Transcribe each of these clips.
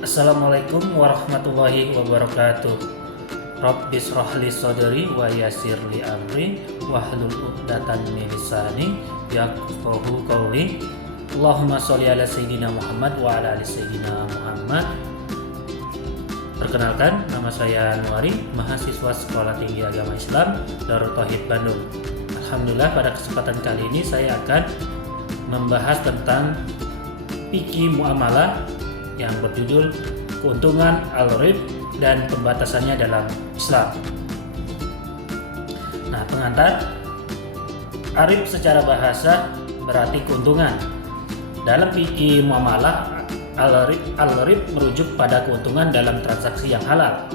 Assalamualaikum warahmatullahi wabarakatuh. Rabbis shrah li sadri wa yassir li amri wahlul 'uqdatam min lisani yafqahu qawli. Allahumma sholli ala sayyidina Muhammad wa ala ali sayyidina Muhammad. Perkenalkan, nama saya Nuari, mahasiswa Sekolah Tinggi Agama Islam Darut Tauhid Bandung. Alhamdulillah, pada kesempatan kali ini saya akan membahas tentang fikih muamalah yang berjudul keuntungan al-rib dan pembatasannya dalam Islam. Nah, pengantar, arib secara bahasa berarti keuntungan. Dalam fikih muamalah, al-rib merujuk pada keuntungan dalam transaksi yang halal.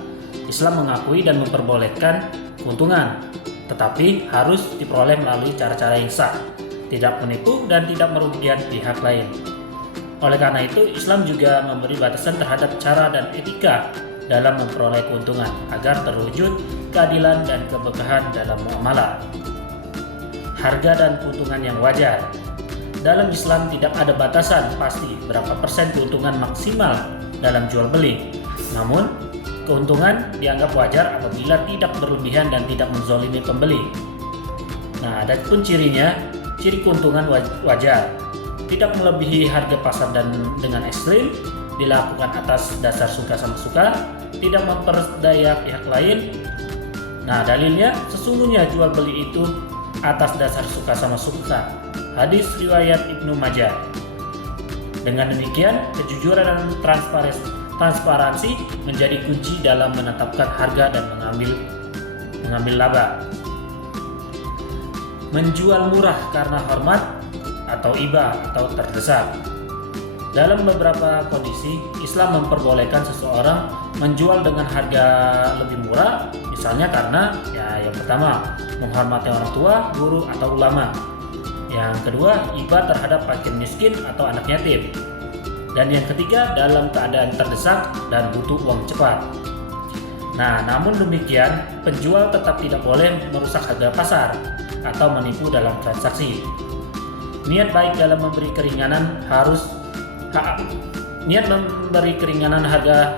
Islam mengakui dan memperbolehkan keuntungan, tetapi harus diperoleh melalui cara-cara yang sah, tidak menipu dan tidak merugikan pihak lain. Oleh karena itu, Islam juga memberi batasan terhadap cara dan etika dalam memperoleh keuntungan agar terwujud keadilan dan keberkahan dalam muamalah. Harga dan keuntungan yang wajar. Dalam Islam tidak ada batasan pasti berapa persen keuntungan maksimal dalam jual beli. Namun, keuntungan dianggap wajar apabila tidak berlebihan dan tidak menzolimi pembeli. Nah, ada pun cirinya, ciri keuntungan wajar. Tidak melebihi harga pasar dan dengan ekstrim, dilakukan atas dasar suka sama suka, tidak memperdaya pihak lain. Nah, dalilnya sesungguhnya jual beli itu atas dasar suka sama suka. Hadis riwayat Ibnu Majah. Dengan demikian, kejujuran dan transparansi menjadi kunci dalam menetapkan harga dan mengambil laba. Menjual murah karena hormat atau iba atau terdesak. Dalam beberapa kondisi, Islam memperbolehkan seseorang menjual dengan harga lebih murah, misalnya karena yang pertama, menghormati orang tua, guru atau ulama. Yang kedua, iba terhadap fakir miskin atau anak yatim. Dan yang ketiga, dalam keadaan terdesak dan butuh uang cepat. Nah, namun demikian, penjual tetap tidak boleh merusak harga pasar atau menipu dalam transaksi. Niat baik dalam memberi keringanan harga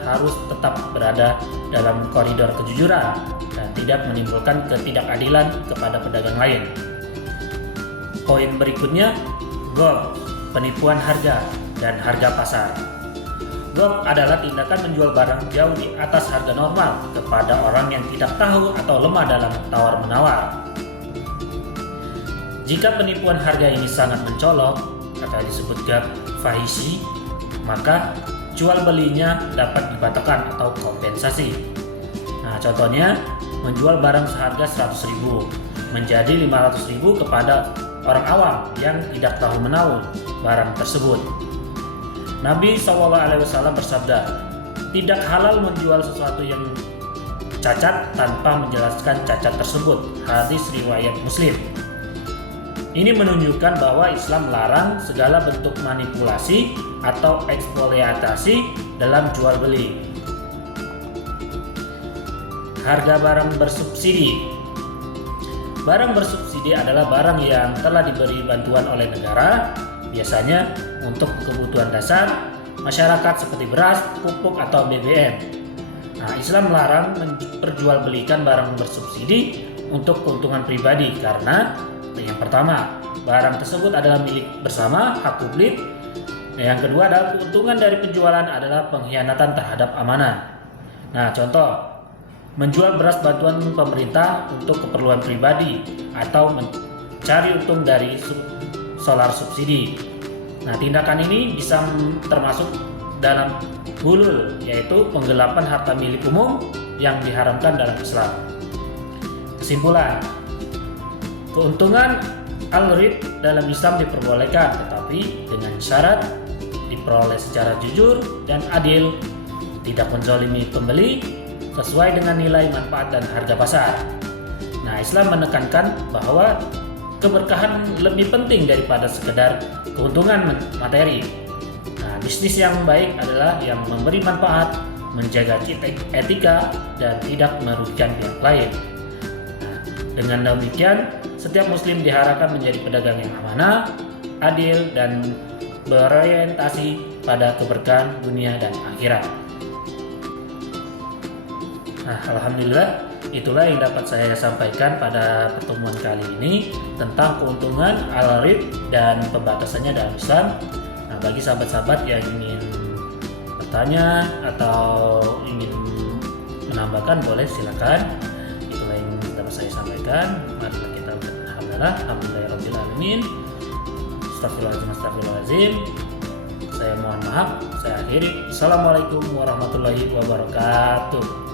harus tetap berada dalam koridor kejujuran dan tidak menimbulkan ketidakadilan kepada pedagang lain. Poin berikutnya, gol, penipuan harga dan harga pasar. Gol adalah tindakan menjual barang jauh di atas harga normal kepada orang yang tidak tahu atau lemah dalam tawar-menawar. Jika penipuan harga ini sangat mencolok atau disebut gab fahishi, maka jual belinya dapat dibatalkan atau kompensasi. Nah, contohnya menjual barang seharga 100.000 menjadi 500.000 kepada orang awam yang tidak tahu menahu barang tersebut. Nabi SAW bersabda, tidak halal menjual sesuatu yang cacat tanpa menjelaskan cacat tersebut. Hadis riwayat Muslim. Ini menunjukkan bahwa Islam melarang segala bentuk manipulasi atau eksploitasi dalam jual beli. Harga barang bersubsidi. Barang bersubsidi adalah barang yang telah diberi bantuan oleh negara, biasanya untuk kebutuhan dasar masyarakat seperti beras, pupuk, atau BBM. Nah, Islam melarang memperjualbelikan barang bersubsidi untuk keuntungan pribadi karena yang pertama, barang tersebut adalah milik bersama, hak publik. Yang kedua adalah keuntungan dari penjualan adalah pengkhianatan terhadap amanah. Nah, contoh, menjual beras bantuan pemerintah untuk keperluan pribadi atau mencari untung dari solar subsidi. Nah, tindakan ini bisa termasuk dalam hulul, yaitu penggelapan harta milik umum yang diharamkan dalam Islam. Kesimpulan, keuntungan al-rib dalam Islam diperbolehkan, tetapi dengan syarat diperoleh secara jujur dan adil, tidak menzalimi pembeli, sesuai dengan nilai manfaat dan harga pasar. Nah, Islam menekankan bahwa keberkahan lebih penting daripada sekedar keuntungan materi. Nah, bisnis yang baik adalah yang memberi manfaat, menjaga etika, dan tidak merugikan pihak lain. Nah, dengan demikian, setiap muslim diharapkan menjadi pedagang yang amanah, adil, dan berorientasi pada keberkahan dunia dan akhirat. Nah, alhamdulillah itulah yang dapat saya sampaikan pada pertemuan kali ini tentang keuntungan al-rib dan pembatasannya dalam Islam. Nah, bagi sahabat-sahabat yang ingin bertanya atau ingin menambahkan, boleh silakan. Itulah yang dapat saya sampaikan. Mari kita alhamdulillahirabbil alamin. Astagfirullahaladzim. Saya mohon maaf. Saya akhiri. Assalamualaikum warahmatullahi wabarakatuh.